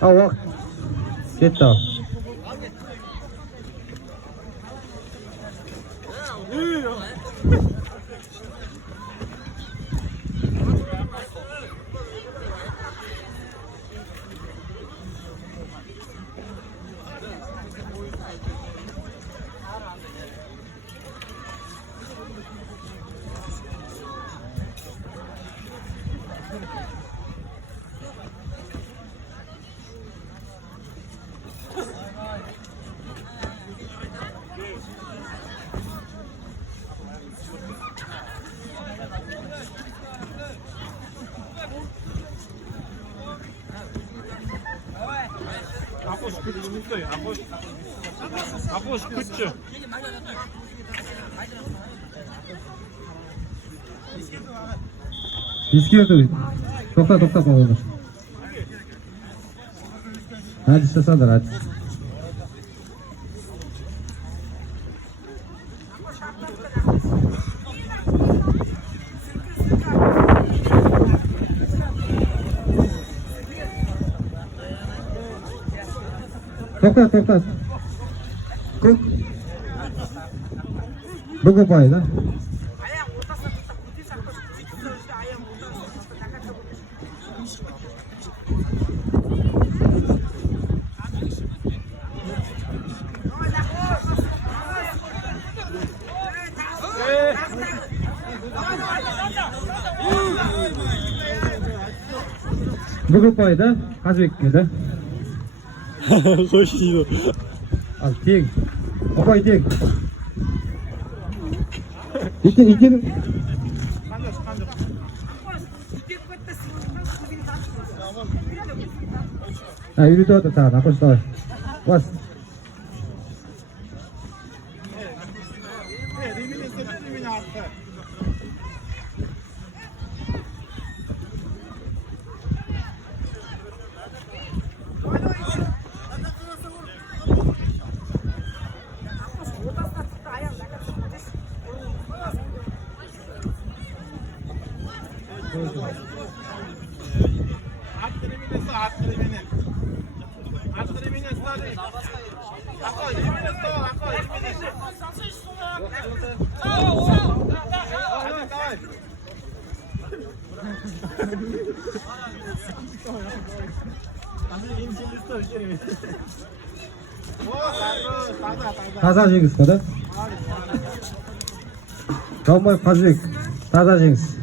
Al vaqt ketdi. Ақош күтші. Ескерту. Тоқта қалды. Әдіс жасадыр, әдіс. Тоқта. Көк. Бүгі бай, да? Бүгі бай, да? Қазбекке, да? Қош дейді. Al тең. Апай тең. Итен. Үйреті отыр саған, Ақош давай. Бас. Таза жеңіс қой, да? Жалмай Қазбек, таза жеңіс.